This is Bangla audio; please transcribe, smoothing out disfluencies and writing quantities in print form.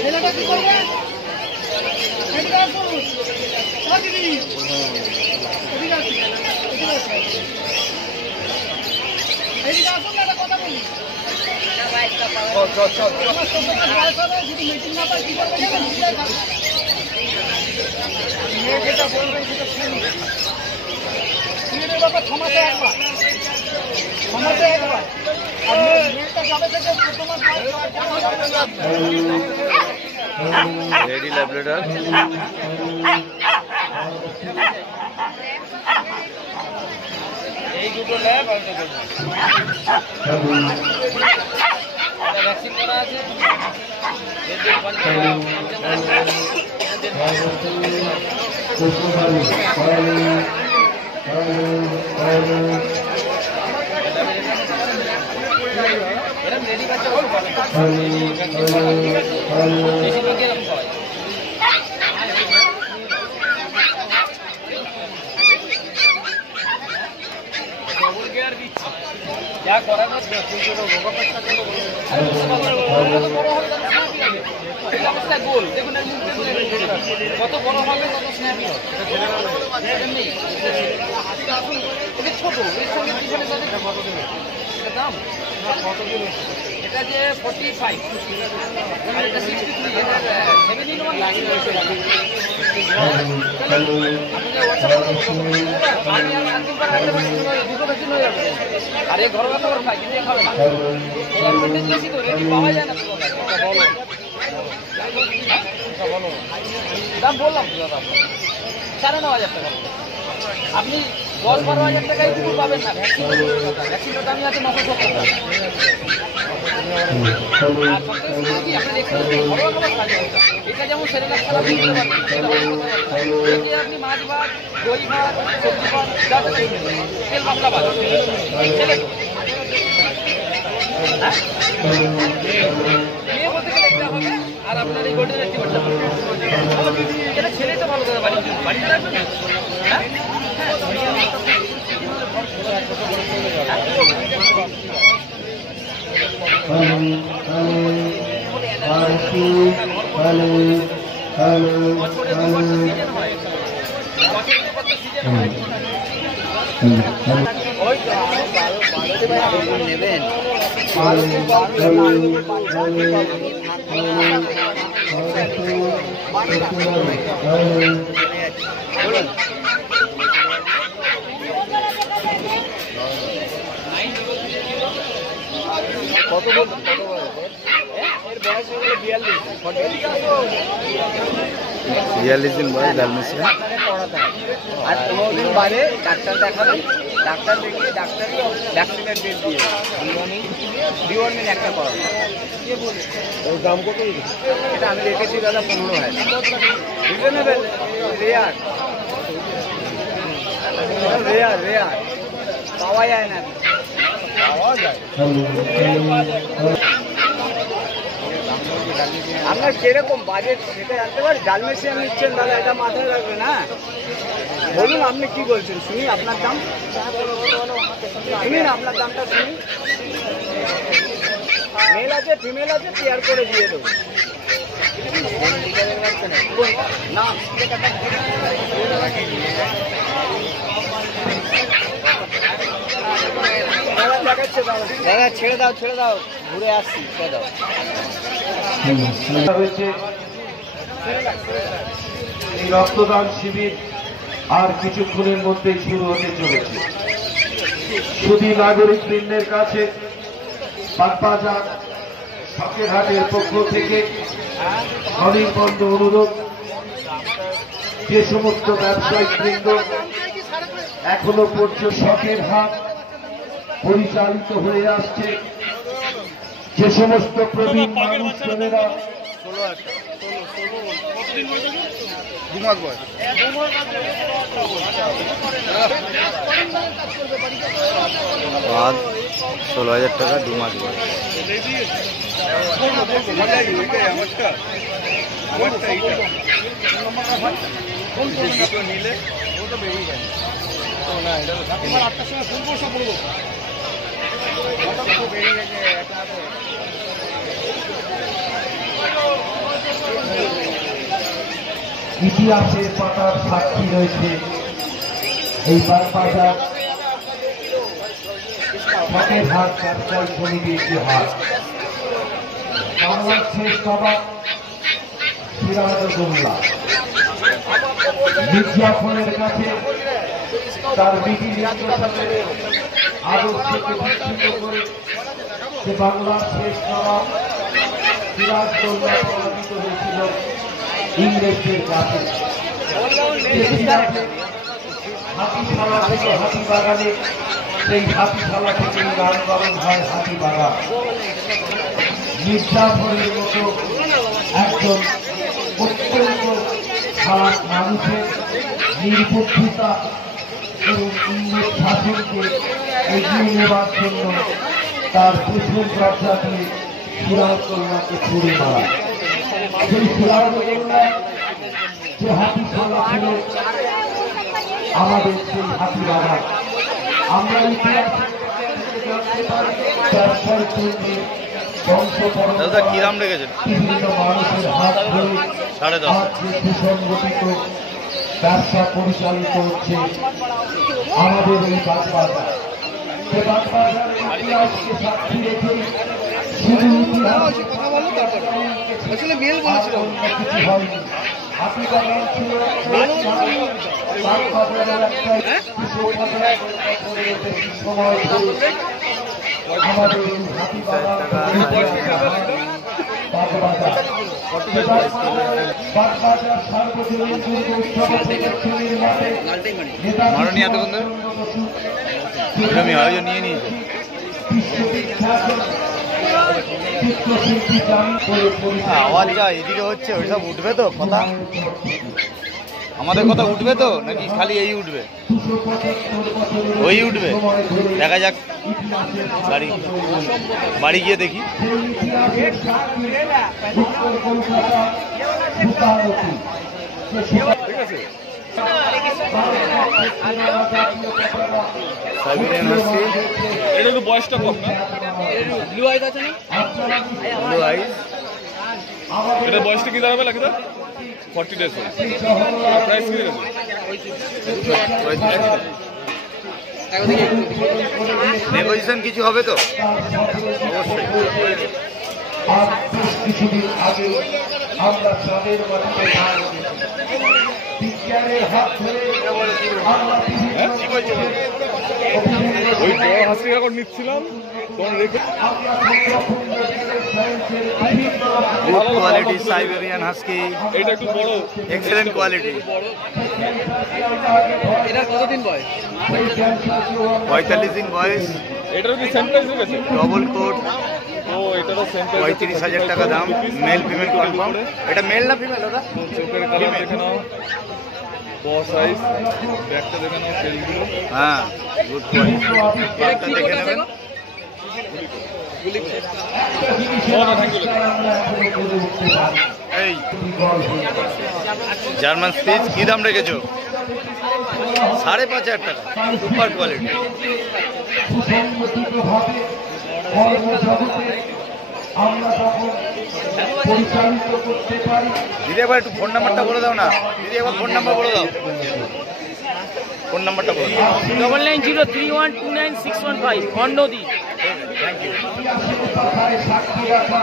ছেলেটা কি করবে? এদিকে আসুন। ও দিদি, এদিকে আসুন, এদিকে আসুন। এদিকে আসুন না, একটা কথা বলি। আমার ছোটটা বয়স হবে, যদি মিটিং না পাই কি করবে জানেন? নিজেই খাবে। মেয়ে যেটা বলবেন সেটা শুনুন। মেয়েদের ব্যাপার 6 মাসে একবার, 6 মাসে একবার। আর মেয়েটা যাবে থেকে প্রথম রেডি ল্যাবরেটর এই দুটো ল্যাব আর দুটো ভ্যাকসিন করা আছে। এরকম রেডি কাছে যা করার গোল দেখুন কত বড় হবে তত স্ন্যাপি হবে। ছোট দাম এটা যে 45 আর এটা 63 এটা 7-in-1 আর এই ঘর কথা খাই কিন্তু খাবে না বেশি তো রেডি পাওয়া যায় না। বলো দাম বললাম তো দাদা 9,500 টাকা। আপনি 10-12,000 টাকায় কিন্তু পাবেন না। ভ্যাকসিনের দামই আছে 970 টাকা। এটা যেমন সেরেলাক ছাড়া দিতে পারবেন, এতে আপনি মাছ ভাত, দই ভাত, সবজি ভাত, তেল মশলা ভাত ছেলে তো মেয়ে বলতে গেলে এটা হবে। আর আপনার এই গোল্ডেন রেট্রিভারটা এটা ছেলেটা ভালো করে বাড়িতে রাখবেন। হ্যাঁ নেবেন কত বলতেন? এর বয়স হয়ে গেল 42 দিন বয়স ডালমেশিয়া। আর 15 দিন বাদে ডাক্তার দেখাবেন। ডাক্তার দেখিয়ে ডাক্তারই ভ্যাকসিনের ডেট দিয়ে ডিওয়ার্মিং একটা করানো। ওর দাম কত? এটা আমি রেখেছি দাদা 15,000। রিজনেবল, রেয়ার রেয়ার রেয়ার পাওয়া যায় না। আপনার কিরকম বাজেট সেটা জানতে পারি? ডালমেশিয়ান নিচ্ছেন দাদা, এটা মাথায় রাখবেন। হ্যাঁ বলুন আপনি কি বলছেন, শুনি আপনার দাম শুনুন, আপনার দামটা শুনি। মেল আছে ফিমেল আছে, পেয়ার করে দিয়ে দেবো না। দাদা ছেড়ে দাও ছেড়ে দাও, ঘুরে আসছি, ছেড়ে দাও। হয়েছে এই রক্তদান শিবির আর কিছুক্ষণের মধ্যেই শুরু হতে চলেছে। সুধী নাগরিক বৃন্দের কাছে বাগবাজার সকেরহাটের পক্ষ থেকে অনির্বন্ধ অনুরোধ, যে সমস্ত ব্যবসায়িক বৃন্দ এখনো পর্যন্ত সকেরহাট পরিচালিত হয়ে আসছে, যে সমস্ত প্রবীণ মানুষজনেরা আজ 16,000 টাকা 2 মাস বয়স। নিলে ও তো বেরিয়ে গেছে। না এটা 8টার সময় ফোন করছো বলবো বেরিয়ে গেছে। ইতিহাসের পাতার সাক্ষী রয়েছে এই বাগবাজার শখের হাট ব্যবসায়ী সমিতির যে হাট। বাংলার শেষ নবাব সিরাজউদ্দৌলা মির্জাফরের কাছে তার ব্রিটিশ শাসনের আদর্শকে বিকশিত করে যে বাংলার শেষ নবাব সিরাজউদ্দৌলা পরাজিত হয়েছিল ইংরেজদের কাছে। হাতিশালা থেকে হাতিবাগানে, সেই হাতিশালা থেকে নামকরণ হয় হাতিবাগান। মির্জাফরের মতো একজন অত্যন্ত খারাপ মানুষের নির্বুদ্ধিতা এবং ইংরেজ শাসনকে এগিয়ে নেবার জন্য তার দেশের দরজা দিয়ে সিরাজউদ্দৌলাকে ছুড়ে মারা। সেই সিরাজউদ্দৌলা যে হাতিশালা ছিল আমাদের সেই হাতিবাগান। আমরা ইতিহাসে ব্যবসায়ী কেন্দ্রে দাদা কি দাম রেখেছেন? বিভিন্ন মানুষের হাত ধরে সুসংগঠিত ব্যবসা পরিচালিত হচ্ছে আমাদের এই বাগবাজার। সে বাগবাজারের ইতিহাসকে সাক্ষী রেখে শুধু ইতিহাস আসলে মেল বলেছিল কিছু হয়নি। হাতিবাগান ছিল বাগবাজারের একটা সময় ধরে আমাদের এই হাতিবাগান বাগবাজার সার্বজনীন দুর্গ উৎসব থেকে চুরির মাঠে নিয়ে নিয়েছে চিত্রশিল্পী জানি করে আওয়াজ যা এদিকে হচ্ছে ওইসব উঠবে তো কথা, আমাদের কথা উঠবে তো নাকি খালি এই উঠবে? ওই উঠবে, দেখা যাক বাড়ি বাড়ি গিয়ে দেখি। সাইবেরিয়ান হাস্কি, এটা একটু বয়সটা কম না? ব্লু আইস আছে না? ব্লু আইস, এটা বয়সটা কি দাঁড়াবে লাগে? 40 ডেজ প্রাইস কি রয়েছে? নেগোসিয়েশন কিছু হবে তো অবশ্যই। আর বেশ কিছুদিন আগে আমরা চাঁদের মাটিতে ধান বিজ্ঞানের হাত ধরে আমরা ওই বড় হাসি কাগজ নিচ্ছিলাম তখন রেখে গুড কোয়ালিটি সাইবেরিয়ান হাস্কি, এটা একটু বড়, এক্সেলেন্ট কোয়ালিটি। এটা কতদিন বয়স? 45 দিন বয়স, এটার কি সেম প্রাইস রেখেছে? ডবল কোট, ও এটারও সেম প্রাইস, 35,000 টাকা দাম। Male female confirm. এটা মেল না ফিমেল দাদা? চোখের কালার দেখে নাও, বস সাইজ, ব্যাগটা দেখে নাও, পেজগুলো। হ্যাঁ গুড কোয়ালিটি, ব্যাগটা দেখে নেবেন। এই জার্মান স্পিচ কি দাম রেখেছো? 5,500 টাকা, সুপার কোয়ালিটি। আমরা তখন পরিচালিত করতে পারি। দিদি একবার একটু ফোন নাম্বারটা বলে দাও না দিদি, একবার ফোন নাম্বার বলে দাও, ফোন নাম্বারটা বলে দাও। 9903129615 অন্নদী। Thank you. সাক্ষী রাখা